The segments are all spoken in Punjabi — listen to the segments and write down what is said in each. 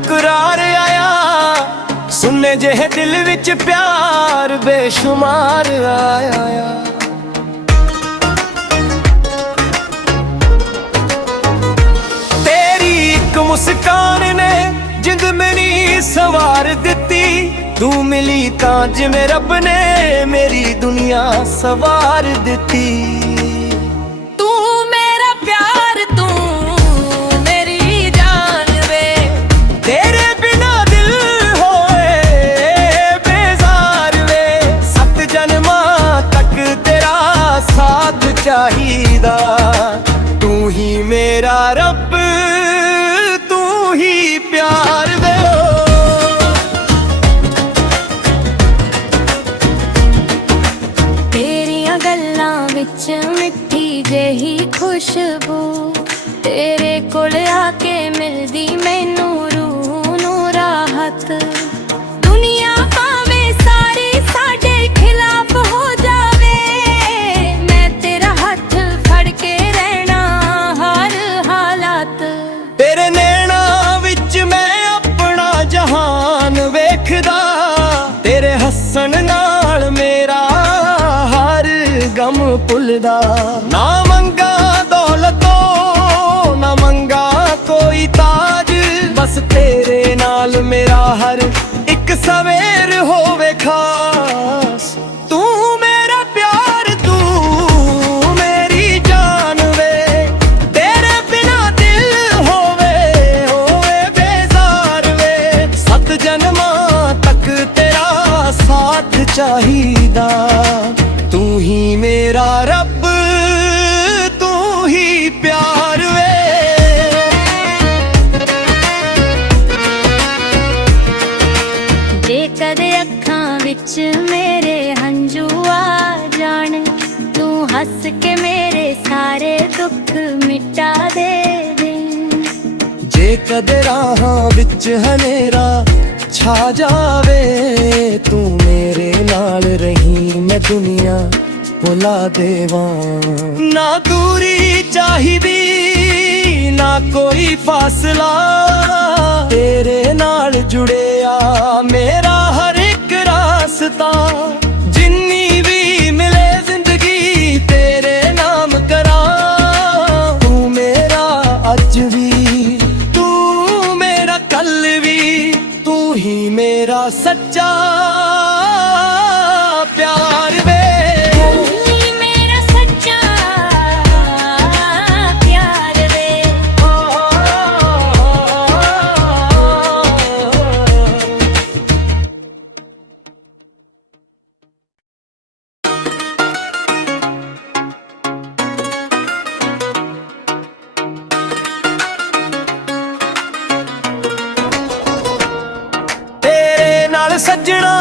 करार आया, सुनने जेहे दिल विच प्यार बेशुमार आया। तेरी एक मुस्कान ने जिंद मेरी सवार दिती, तू मिली तां जिवें रब ने मेरी दुनिया सवार दिती। चाहिदा तू ही मेरा रब, तू ही प्यार दे। तेरियां गल्लां विच मिठी जेही खुशबू, तेरे कोल आके मिलदी मैनू रूह नू राहत। दुनिया भावे सारी साडे खिलाफ हो जावे, मैं तेरा हथ फड़ के रहना हर हालात। तेरे नैना विच मैं अपना जहान वेखदा, तेरे हसन नाल मेरा हर गम भुलदा। ना मंगा दौलतों ना मंगा कोई ताज, बस तेरे नाल मेरा हर एक सवेर होवे खास। तू मेरा प्यार, तू मेरी जान वे, तेरे बिना दिल होवे बेजार वे। सत जन्मां तक तेरा साथ चाहिदा, तू ही मेरा रब, तू ही प्यार वे। जे कदे अखां विच मेरे हंझू आ जान, तू हंस के मेरे सारे दुख मिटा दे दे। जे कदे राहां विच हनेरा छा जावे, तू मेरे नाल रही मैं दुनिया भुला देवां। ना दूरी चाहिदी ना कोई फासला, तेरे नाल जुड़िया मेरा हर एक रास्ता। जिन्नी भी मिले जिंदगी तेरे नाम करा, तू मेरा अज भी तू मेरा कल भी, तू ही मेरा सच्चा प्यार वे। सजना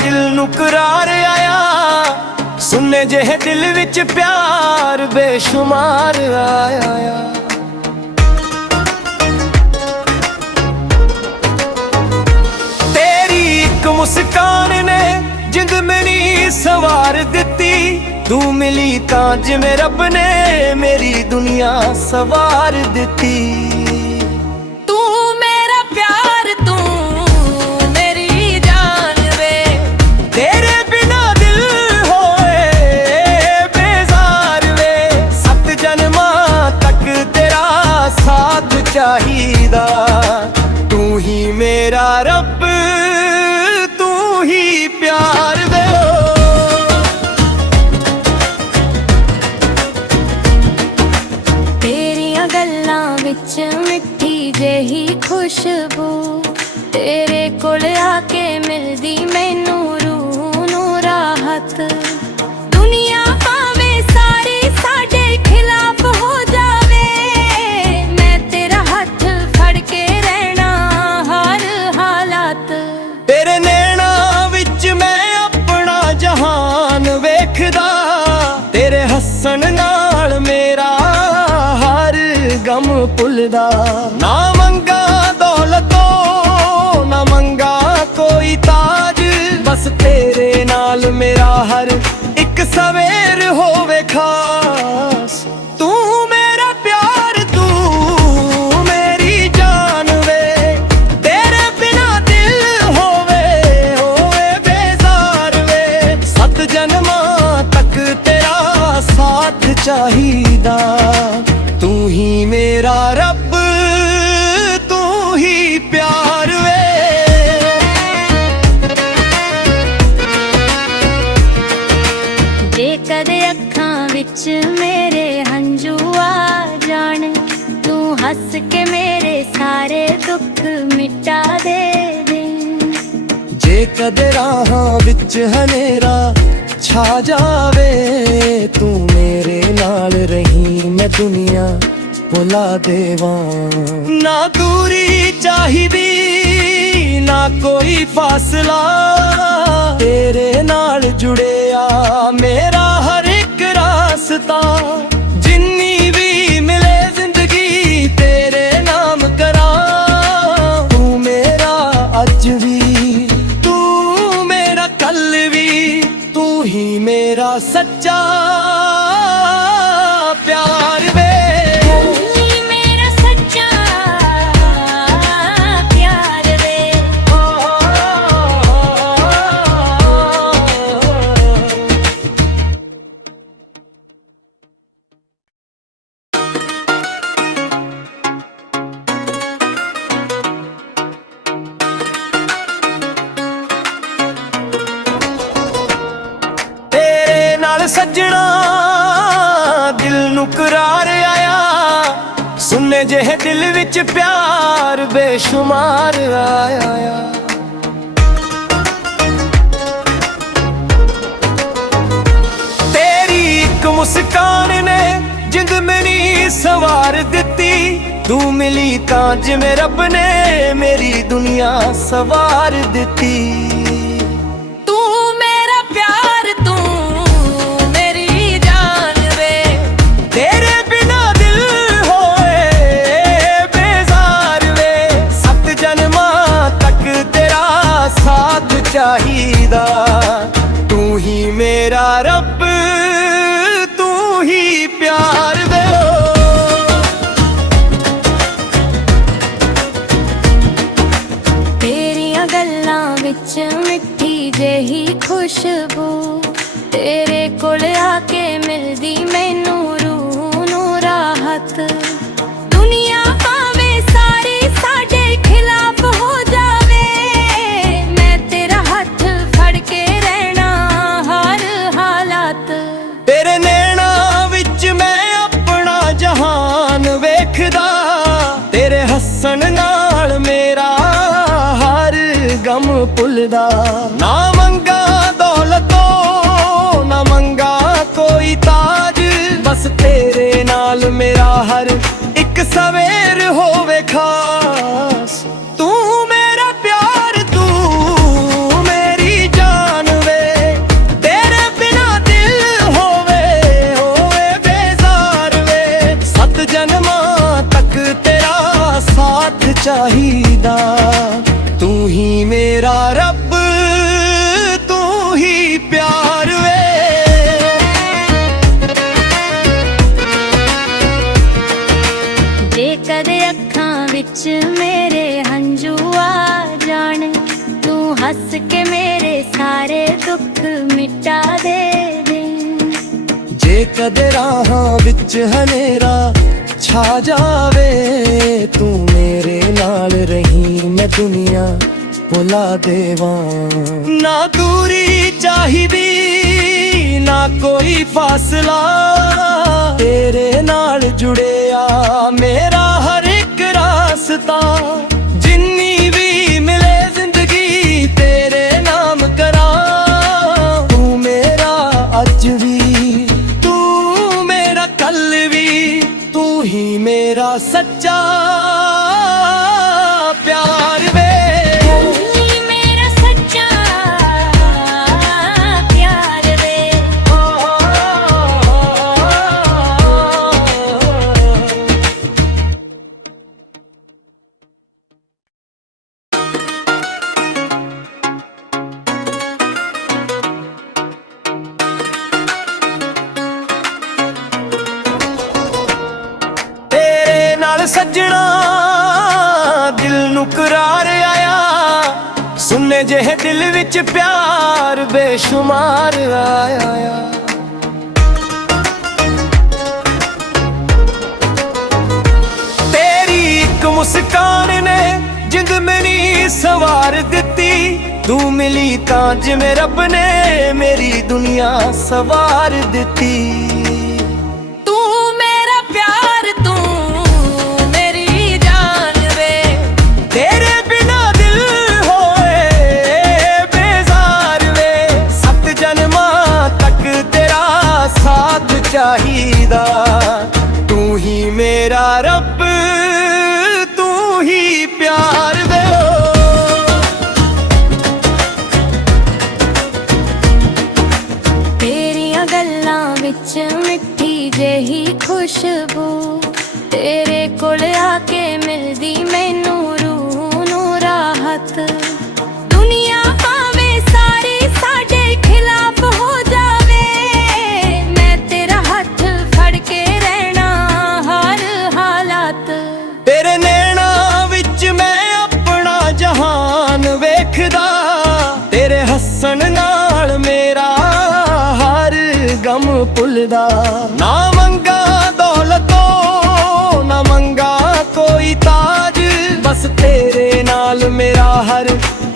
दिल नू करार आया, सुनने जेहे दिल विच प्यार बेशुमार आया। तेरी एक मुस्कान ने जिंद मेरी सवार दिती, तू मिली तां जिवें रब ने मेरी दुनिया सवार दिती। चाहिदा तू ही मेरा रब, तू ही प्यार दे। तेरियां गल्लां विच मिठी जेही खुशबू, तेरे कोल आके मिलदी मैनू रूह नू राहत। दुनिया भावे सारी साडे खिलाफ हो जावे, मैं तेरा हथ फड़ के रहना हर हालात। तेरे नैना विच मैं अपना जहान वेखदा, तेरे हसन नाल मेरा हर गम भुलदा। ना मंगा दौलतों ना मंगा कोई ताज, बस तेरे नाल मेरा हर एक सवेर होवे खास। तू मेरा प्यार, तू मेरी जान वे, ਦੁੱਖ ਮਿਟਾ ਦੇ ਜੇ ਕਦੇ ਰਾਹਾਂ ਵਿੱਚ ਹਨੇਰਾ ਛਾ ਜਾਵੇ ਤੂੰ ਮੇਰੇ ਨਾਲ ਰਹੀਂ ਮੈਂ ਦੁਨੀਆ ਭੁਲਾ ਦੇਵਾਂ ਨਾ ਦੂਰੀ ਚਾਹੀਦੀ ਨਾ ਕੋਈ ਫਾਸਲਾ ਤੇਰੇ ਨਾਲ ਜੁੜਿਆ ਮੇਰਾ ਹਰ ਇੱਕ ਰਾਸਤਾ ਜਿੰਨੀ ਵੀ ਮਿਲੇ ਜ਼ਿੰਦਗੀ ਤੇਰੇ ਨਾਮ ਕਰਾਂ ਤੂੰ ਮੇਰਾ ਅੱਜ ਵੀ ਤੂੰ ਮੇਰਾ ਕੱਲ ਵੀ ਤੂੰ ਹੀ ਮੇਰਾ ਸੱਚਾ ਪਿਆਰ ਵੇ ਮੇਰਾ ਸੱਚਾ ਪਿਆਰ ਵੇ ਤੇਰੇ ਨਾਲ ਸੱਜਣਾ ਦਿਲ ਨੂੰ ਕਰਾਰ ਆਇਆ ਸੁਣਨੇ ਜਿਹੇ ਦਿਲ ਵਿੱਚ ਪਿਆਰ ਬੇਸ਼ੁਮਾਰ ਆਇਆ ਤੇਰੀ ਇੱਕ ਮੁਸਕਾਨ ਨੇ ਜਿੰਦ ਮੇਰੀ ਸਵਾਰ ਦਿੱਤੀ ਤੂੰ ਮਿਲੀ ਤਾਂ ਜਿਵੇਂ ਰੱਬ ਨੇ ਮੇਰੀ ਦੁਨੀਆ ਸਵਾਰ ਦਿੱਤੀ ਤੂੰ ਮੇਰਾ ਪਿਆਰ ਤੂੰ ਮੇਰੀ ਜਾਨ ਵੇ ਤੇਰੇ ਬਿਨਾ ਦਿਲ ਹੋਏ ਬੇਜ਼ਾਰ ਵੇ 7 ਜਨਮਾਂ ਤੱਕ ਤੇਰਾ ਸਾਥ ਚਾਹੀਦਾ ਤੂੰ ਹੀ ਮੇਰਾ ਰੱਬ ਤੂੰ ਹੀ ਪਿਆਰ ਵੇ ਤੇਰੀਆਂ ਗੱਲਾਂ ਵਿੱਚ ਮਿੱਠੀ ਜਿਹੀ ਖੁਸ਼ਬੂ ਤੇਰੇ ਕੋਲ ਆ ਕੇ ਮਿਲਦੀ ਮੈਨੂੰ ਰੂਹ ਨੂੰ ਰਾਹਤ ਦੁਨੀਆ ਭਾਵੇਂ ਸਾਰੀ ਸਾਡੇ ਖਿਲਾਫ ਹੋ ਜਾਵੇ ਮੈਂ ਤੇਰਾ ਹੱਥ ਫੜ ਕੇ ਰਹਿਣਾ ਹਰ ਹਾਲਾਤ ਤੇਰੇ ਨੈਣਾਂ ਵਿੱਚ ਮੈਂ ਆਪਣਾ ਜਹਾਨ ਵੇਖਦਾ ਤੇਰੇ ਹੱਸਣ ਨਾਲ ਮੇਰਾ ਹਰ ਗਮ ਭੁੱਲਦਾ ਨਾ ਮੰਗਾ ਦੌਲਤੋਂ ਨਾ ਮੰਗਾ ਕੋਈ ਤਾਜ ਬਸ ਤੇਰੇ ਨਾਲ ਮੇਰਾ ਹਰ ਇੱਕ ਸਵੇਰ ਹੋਵੇ ਖਾਸ ਤੂੰ ਮੇਰਾ ਪਿਆਰ ਤੂੰ ਮੇਰੀ ਜਾਨ ਵੇ ਤੇਰੇ ਬਿਨਾ ਦਿਲ ਹੋਵੇ ਬੇਜ਼ਾਰ ਵੇ 7 ਜਨਮਾਂ ਤੱਕ ਤੇਰਾ ਸਾਥ ਚਾਹੀਦਾ ਤੂੰ ਹੀ ਮੇਰਾ ਰੱਬ ਤੂੰ ਹੀ ਪਿਆਰ ਵੇ ਜੇ ਕਦੇ ਅੱਖਾਂ ਵਿੱਚ ਮੇਰੇ ਹੰਝੂ ਆ ਜਾਣ ਤੂੰ ਹੱਸ ਕੇ ਮੇਰੇ ਸਾਰੇ ਦੁੱਖ ਮਿਟਾ ਦੇ ਜੇ ਕਦੇ ਰਾਹਾਂ ਵਿੱਚ ਹਨੇਰਾ ਛਾ ਜਾਵੇ ਤੂੰ ਮੇਰੇ ਨਾਲ ਰਹੀਂ ਮੈਂ ਦੁਨੀਆ ਭੁਲਾ ਦੇਵਾਂ ਨਾ ਦੂਰੀ ਚਾਹੀਦੀ ਨਾ ਕੋਈ ਫਾਸਲਾ ਤੇਰੇ ਨਾਲ ਜੁੜਿਆ ਮੇਰਾ ਹਰ ਇੱਕ ਰਾਸਤਾ ਜਿੰਨੀ ਵੀ ਮਿਲੇ ਜ਼ਿੰਦਗੀ ਤੇਰੇ ਨਾਮ ਕਰਾਂ ਤੂੰ ਮੇਰਾ ਅੱਜ ਵੀ ਤੂੰ ਮੇਰਾ ਕੱਲ ਵੀ ਤੂੰ ਹੀ ਮੇਰਾ ਸੱਚਾ ਪਿਆਰ ਵੇ ਮੇਰਾ ਸੱਚਾ ਪਿਆਰ ਵੇ ਤੇਰੇ ਨਾਲ ਸੱਜਣਾ ਦਿਲ ਨੂੰ ਕਰਾਰ ਆਇਆ ਸੁਣਨੇ ਜਿਹੇ ਦਿਲ ਵਿੱਚ ਪਿਆਰ ਬੇਸ਼ੁਮਾਰ ਆਇਆ ਤੇਰੀ ਇੱਕ ਮੁਸਕਾਨ ਨੇ ਜਿੰਦ ਮੇਰੀ ਸਵਾਰ ਦਿੱਤੀ ਤੂੰ ਮਿਲੀ ਤਾਂ ਜਿਵੇਂ ਰੱਬ ਨੇ ਮੇਰੀ ਦੁਨੀਆ ਸਵਾਰ ਦਿੱਤੀ ਤੂੰ ਮੇਰਾ ਪਿਆਰ ਤੂੰ ਮੇਰੀ ਜਾਨ ਵੇ ਭੁੱਲਦਾ। ਨਾ ਮੰਗਾ ਦੌਲਤੋਂ ਨਾ ਮੰਗਾ ਕੋਈ ਤਾਜ, ਬਸ ਤੇਰੇ ਨਾਲ ਮੇਰਾ ਹਰ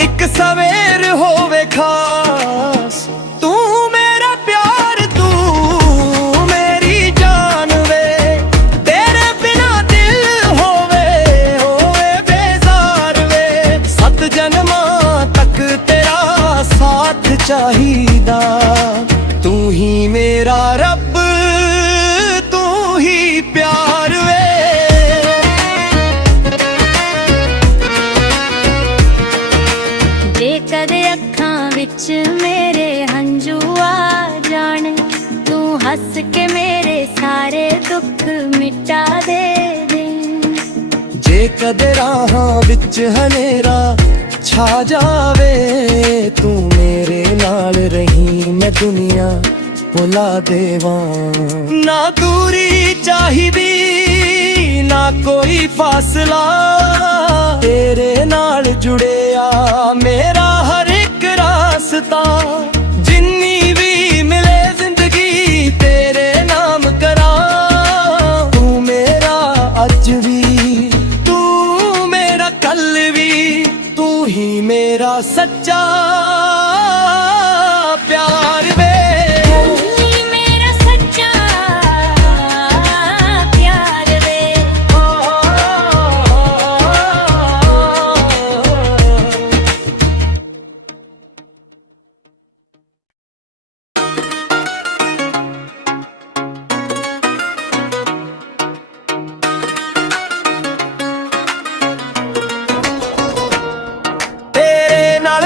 ਇੱਕ ਸਵੇਰ ਹੋਵੇ ਖਾਸ। ਤੂੰ ਮੇਰਾ ਪਿਆਰ ਤੂੰ ਮੇਰੀ ਜਾਨ ਵੇ, ਤੇਰੇ ਬਿਨਾ ਦਿਲ ਹੋਵੇ ਬੇਜ਼ਾਰ ਵੇ। 7 ਜਨਮਾਂ ਤੱਕ ਤੇਰਾ ਸਾਥ ਚਾਹੀਦਾ। ਤੂੰ ਹੀ ਮੇਰਾ ਰੱਬ ਤੂੰ ਹੀ ਪਿਆਰ ਵੇ। ਜੇ ਕਦੇ ਅੱਖਾਂ ਵਿੱਚ ਮੇਰੇ ਹੰਝੂ ਆ ਜਾਣ, ਤੂੰ ਹੱਸ ਕੇ ਮੇਰੇ ਸਾਰੇ ਦੁੱਖ ਮਿਟਾ ਦੇ। ਜੇ ਕਦੇ ਰਾਹਾਂ ਵਿੱਚ ਹਨੇਰਾ ਛਾ ਜਾਵੇ, ਤੂੰ ਮੇਰੇ ਨਾਲ ਰਹੀਂ ਮੈਂ ਦੁਨੀਆ ਭੁਲਾ ਦੇਵਾਂ। ਨਾ ਦੂਰੀ ਚਾਹੀਦੀ ਨਾ ਕੋਈ ਫਾਸਲਾ, ਤੇਰੇ ਨਾਲ ਜੁੜਿਆ ਮੇਰਾ ਹਰ ਇੱਕ ਰਾਸਤਾ। ਜਿੰਨੀ ਵੀ ਮਿਲੇ ਜ਼ਿੰਦਗੀ ਤੇਰੇ ਨਾਮ ਕਰਾਂ। ਤੂੰ ਮੇਰਾ ਅੱਜ ਵੀ ਤੂੰ ਮੇਰਾ ਕੱਲ ਵੀ, ਤੂੰ ਹੀ ਮੇਰਾ ਸੱਚਾ ਪਿਆਰ ਵੇ।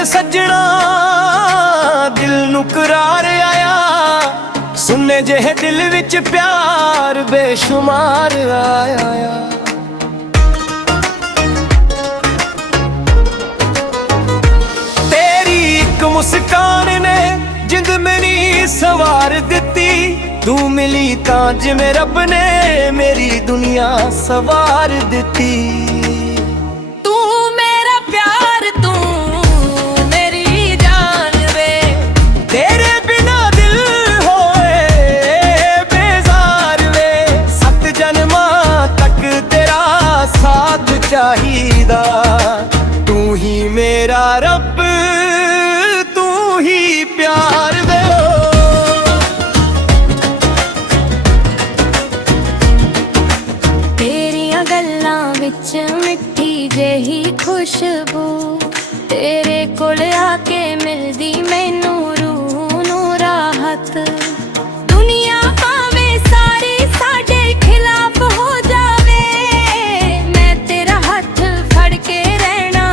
ਸੱਜਣਾ ਦਿਲ ਨੂੰ ਕਰਾਰ ਆਇਆ, ਸੁਣਨੇ ਜਿਹੇ ਦਿਲ ਵਿੱਚ ਪਿਆਰ ਬੇਸ਼ੁਮਾਰ ਆਇਆ। ਤੇਰੀ ਇੱਕ ਮੁਸਕਾਨ ਨੇ ਜਿੰਦ ਮੇਰੀ ਸਵਾਰ ਦਿੱਤੀ। ਤੂੰ ਮਿਲੀ ਤਾਂ ਜਿਵੇਂ ਰੱਬ ਨੇ ਮੇਰੀ ਦੁਨੀਆ ਸਵਾਰ ਦਿੱਤੀ। ਚਾਹੀਦਾ ਤੂੰ ਹੀ ਮੇਰਾ ਰੱਬ ਤੂੰ ਹੀ ਪਿਆਰ ਵੇ। ਤੇਰੀਆਂ ਗੱਲਾਂ ਵਿੱਚ ਮਿੱਠੀ ਜਿਹੀ ਖੁਸ਼ਬੂ, ਤੇਰੇ ਕੋਲ ਆ ਕੇ ਮਿਲਦੀ ਮੈਨੂੰ ਰੂਹ ਨੂੰ ਰਾਹਤ। ਦੁਨੀਆ ਭਾਵੇਂ ਸਾਰੀ ਸਾਡੇ ਖਿਲਾਫ ਹੋ ਜਾਵੇ, ਮੈਂ ਤੇਰਾ ਹੱਥ ਫੜ ਕੇ ਰਹਿਣਾ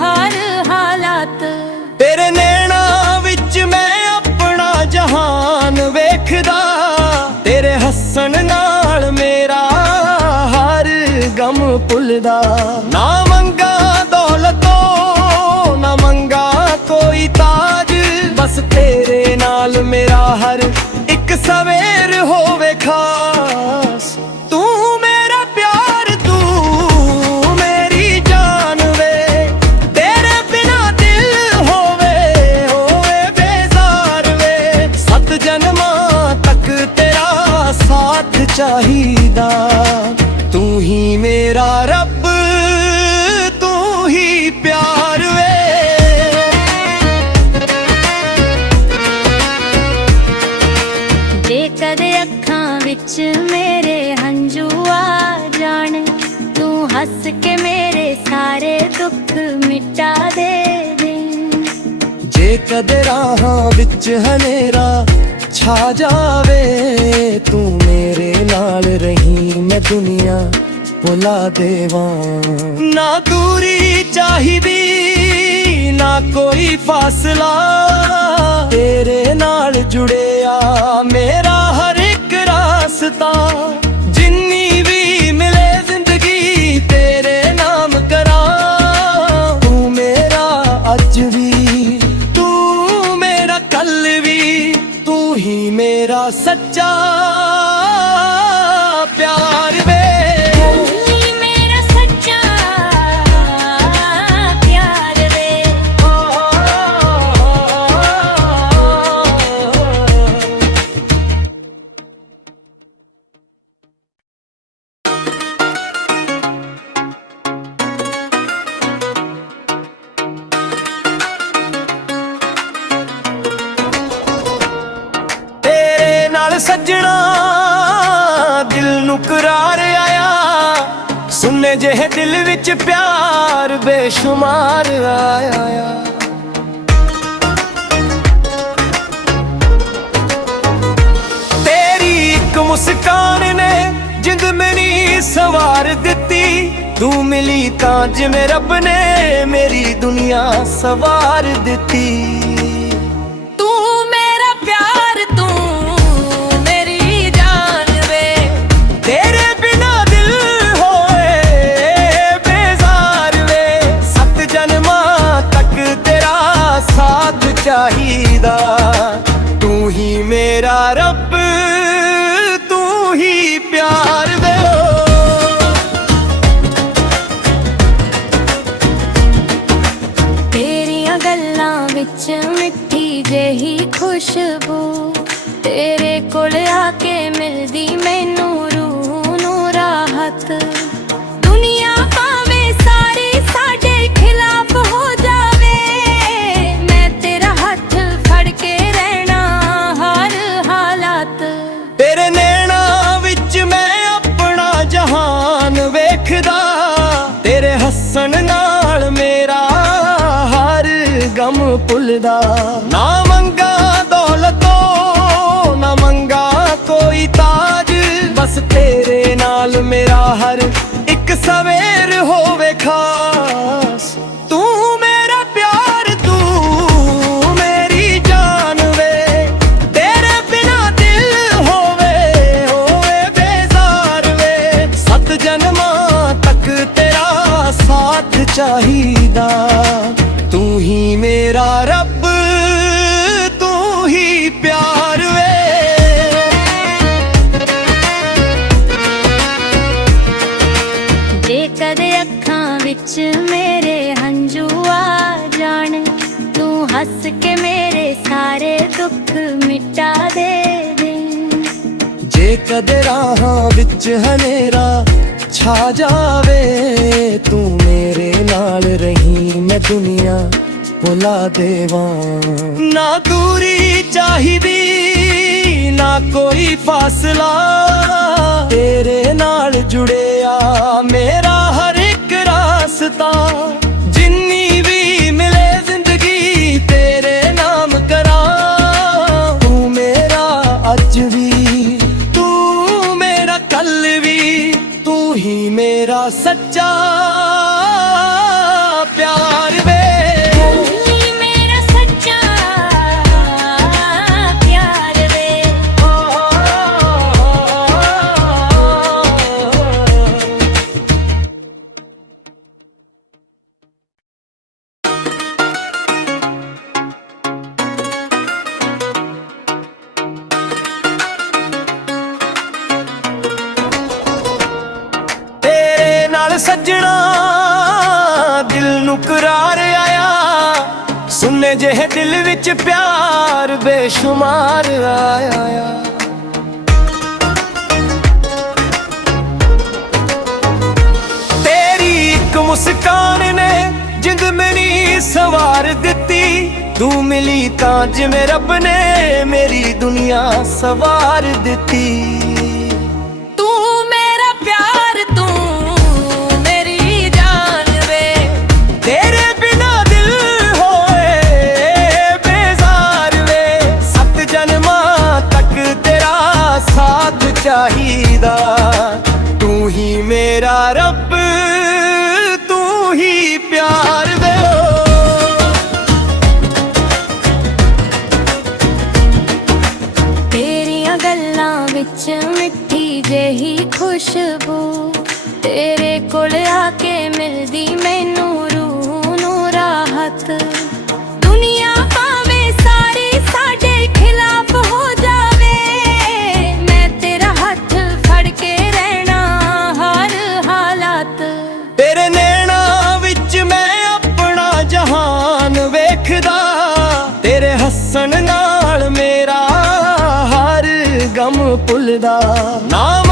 ਹਰ ਹਾਲਾਤ। ਤੇਰੇ ਨੈਣਾਂ ਵਿੱਚ ਮੈਂ ਆਪਣਾ ਜਹਾਨ ਵੇਖਦਾ, ਤੇਰੇ ਹੱਸਣ ਨਾਲ ਮੇਰਾ ਹਰ ਗਮ ਭੁੱਲਦਾ। ਨਾ ਮੰਗਾ ਦੌਲਤੋਂ ਨਾ ਮੰਗਾ ਕੋਈ ਤਾਜ, ਬਸ ਤੇਰੇ ਨਾਲ ਮੇਰਾ ਹਰ ਇੱਕ ਸਵੇਰ ਹੋਵੇ ਖਾਸ। ਤੂੰ ਮੇਰਾ ਪਿਆਰ ਤੂੰ ਮੇਰੀ ਜਾਨ ਵੇ, ਤੇਰੇ ਬਿਨਾ ਦਿਲ ਹੋਵੇ ਬੇਜ਼ਾਰ ਵੇ। 7 ਜਨਮਾਂ ਤੱਕ ਤੇਰਾ ਸਾਥ ਚਾਹੀਦਾ। ਤੂੰ ਹੀ ਮੇਰਾ ਰੱਬ ਤੂੰ ਹੀ ਪਿਆਰ ਵੇ। ਜੇ ਕਦੇ ਅੱਖਾਂ ਵਿੱਚ ਮੇਰੇ ਹੰਝੂ ਆ ਜਾਣ, ਤੂੰ ਹੱਸ ਕੇ ਮੇਰੇ ਸਾਰੇ ਦੁੱਖ ਮਿਟਾ ਦੇ। ਜੇ ਕਦੇ ਰਾਹਾਂ ਵਿੱਚ ਹਨੇਰਾ ਛਾ ਜਾਵੇ, ਤੂੰ ਮੇਰੇ ਨਾਲ ਰਹੀਂ ਮੈਂ ਦੁਨੀਆ ਭੁਲਾ ਦੇਵਾਂ। ਨਾ ਦੂਰੀ ਚਾਹੀਦੀ ਨਾ ਕੋਈ ਫਾਸਲਾ, ਤੇਰੇ ਨਾਲ ਜੁੜਿਆ ਮੇਰਾ ਹਰ ਇੱਕ ਰਾਸਤਾ। ਜਿੰਨੀ ਵੀ ਮਿਲੇ ਜ਼ਿੰਦਗੀ ਤੇਰੇ ਨਾਮ ਕਰਾਂ। ਤੂੰ ਮੇਰਾ ਅੱਜ ਵੀ ਤੂੰ ਮੇਰਾ ਕੱਲ ਵੀ, ਤੂੰ ਹੀ ਮੇਰਾ ਸੱਚਾ ਪਿਆਰ ਵੇ। ਜਿਹੇ ਦਿਲ ਵਿੱਚ ਪਿਆਰ ਬੇਸ਼ੁਮਾਰ ਆਇਆ। ਤੇਰੀ ਇੱਕ ਮੁਸਕਾਨ ਨੇ ਜਿੰਦ ਮੇਰੀ ਸਵਾਰ ਦਿੱਤੀ। ਤੂੰ ਮਿਲੀ ਤਾਂ ਜਿਵੇਂ ਰੱਬ ਨੇ ਮੇਰੀ ਦੁਨੀਆ ਸਵਾਰ ਦਿੱਤੀ। ਤੂੰ ਮੇਰਾ ਪਿਆਰ, ਤੂੰ ਮੇਰੀ ਜਾਨ ਵੇ। ਤੇਰੇ ਬਿਨਾ ਦਿਲ ਹੋਏ ਬੇਜ਼ਾਰ ਵੇ। 7 ਜਨਮਾਂ ਤੱਕ ਤੇਰਾ ਸਾਥ ਚਾਹੀਦਾ। ਤੂੰ ਹੀ ਮੇਰਾ ਰੱਬ, ਤੂੰ ਹੀ ਪਿਆਰ ਵੇ। ਤੇਰੀਆਂ ਗੱਲਾਂ ਵਿੱਚ ਮਿੱਠੀ ਜਿਹੀ ਖੁਸ਼ਬੂ, ਤੇਰੇ ਕੋਲ ਆ ਕੇ ਮਿਲਦੀ ਮੈਨੂੰ ਰੂਹ ਨੂੰ ਰਾਹਤ। ਦੁਨੀਆ ਭਾਵੇਂ ਸਾਰੀ ਸਾਡੇ ਖਿਲਾਫ ਹੋ ਜਾਵੇ, ਮੈਂ ਤੇਰਾ ਹੱਥ ਫੜ ਕੇ ਰਹਿਣਾ ਹਰ ਹਾਲਾਤ। ਤੇਰੇ ਨੈਣਾਂ ਵਿੱਚ ਮੈਂ ਆਪਣਾ ਜਹਾਨ ਵੇਖਦਾ। ਤੇਰੇ ਹੱਸਣ ਨਾਲ ਮੇਰਾ ਹਰ ਗਮ ਭੁੱਲਦਾ। ਨਾ ਮੰਗਾ ਦੌਲਤੋਂ ਨਾ ਮੰਗਾ ਕੋਈ ਤਾਜ, ਬਸ ਤੇਰੇ ਨਾਲ ਮੇਰਾ ਹਰ ਇੱਕ ਸਵੇਰ ਹੋਵੇ ਖਾਸ। ਤੂੰ ਮੇਰਾ ਪਿਆਰ, ਤੂੰ ਮੇਰੀ ਜਾਨ ਵੇ। ਤੇਰੇ ਬਿਨਾ ਦਿਲ ਹੋਵੇ ਬੇਜ਼ਾਰ ਵੇ। 7 ਜਨਮਾਂ ਤੱਕ ਤੇਰਾ ਸਾਥ ਚਾਹੀਦਾ। ਤੂੰ ਹੀ ਮੇਰਾ ਰੱਬ, ਤੂੰ ਹੀ ਪਿਆਰ ਵੇ। ਜੇ ਕਦੇ ਅੱਖਾਂ ਵਿੱਚ ਮੇਰੇ ਹੰਝੂ ਆ ਜਾਣ, ਤੂੰ ਹੱਸ ਕੇ ਮੇਰੇ ਸਾਰੇ ਦੁੱਖ ਮਿਟਾ ਦੇ। ਜੇ ਕਦੇ ਰਾਹਾਂ ਵਿੱਚ ਹਨੇਰਾ ਛਾ ਜਾਵੇ, ਤੂੰ ਮੇਰੇ ਨਾਲ ਰਹੀਂ ਮੈਂ ਦੁਨੀਆ ਭੁਲਾ ਦੇਵਾਂ। ਨਾ ਦੂਰੀ ਚਾਹੀਦੀ ਨਾ ਕੋਈ ਫਾਸਲਾ, ਤੇਰੇ ਨਾਲ ਜੁੜਿਆ ਮੇਰਾ ਹਰ ਇੱਕ ਰਾਸਤਾ। ਜਿੰਨੀ ਵੀ ਮਿਲੇ ਜ਼ਿੰਦਗੀ ਤੇਰੇ ਨਾਮ ਕਰਾਂ। ਤੂੰ ਮੇਰਾ ਅੱਜ ਵੀ, ਤੂੰ ਮੇਰਾ ਕੱਲ ਵੀ, ਤੂੰ ਹੀ ਮੇਰਾ ਸੱਚਾ ਪਿਆਰ ਵੇ। ਤੂੰ ਹੀ ਮੇਰਾ ਸੱਚਾ ਪਿਆਰ ਵੇ। ਤੇਰੇ ਨਾਲ ਸੱਜਣਾ ਦਿਲ ਨੂੰ ਕਰਾਰ ਆਇਆ। ਸੁਣਨੇ ਜਿਹੇ ਦਿਲ ਵਿੱਚ ਪਿਆਰ ਬੇਸ਼ੁਮਾਰ ਆਇਆ। ਤੇਰੀ ਇੱਕ ਮੁਸਕਾਨ ਨੇ ਜਿੰਦ ਮੇਰੀ ਸਵਾਰ ਦਿੱਤੀ। ਤੂੰ ਮਿਲੀ ਤਾਂ ਜਿਵੇਂ ਰੱਬ ਨੇ ਮੇਰੀ ਦੁਨੀਆ ਸਵਾਰ ਦਿੱਤੀ। ਤੂੰ ਮੇਰਾ ਪਿਆਰ, ਤੂੰ ਮੇਰੀ ਜਾਨ ਵੇ। ਤੇਰੇ ਬਿਨਾ ਦਿਲ ਹੋਏ ਬੇਜ਼ਾਰ ਵੇ। 7 ਜਨਮਾਂ ਤੱਕ ਤੇਰਾ ਸਾਥ ਚਾਹੀਦਾ। ਤੂੰ ਹੀ ਮੇਰਾ ਰੱਬ, ਤੂੰ ਹੀ ਪਿਆਰ ਵੇ। ਤੇਰੀਆਂ ਗੱਲਾਂ ਵਿੱਚ ਮਿੱਠੀ ਜਿਹੀ ਖੁਸ਼ਬੂ, ਤੇਰੇ ਕੋਲ ਆ ਕੇ ਮਿਲਦੀ ਮੈਨੂੰ ਰੂਹ ਨੂੰ ਰਾਹਤ। ਦੁਨੀਆ ਭਾਵੇਂ ਸਾਰੀ ਸਾਡੇ ਖਿਲਾਫ ਹੋ ਜਾਵੇ, ਮੈਂ ਤੇਰਾ ਹੱਥ ਫੜ ਕੇ ਰਹਿਣਾ ਹਰ ਹਾਲਾਤ। ਤੇਰੇ ਨੈਣਾਂ ਵਿੱਚ ਮੈਂ ਆਪਣਾ ਜਹਾਨ ਵੇਖਦਾ। ਤੇਰੇ ਹੱਸਣ ਨਾਲ ਮੇਰਾ ਹਰ ਗਮ ਭੁੱਲਦਾ। ਨਾ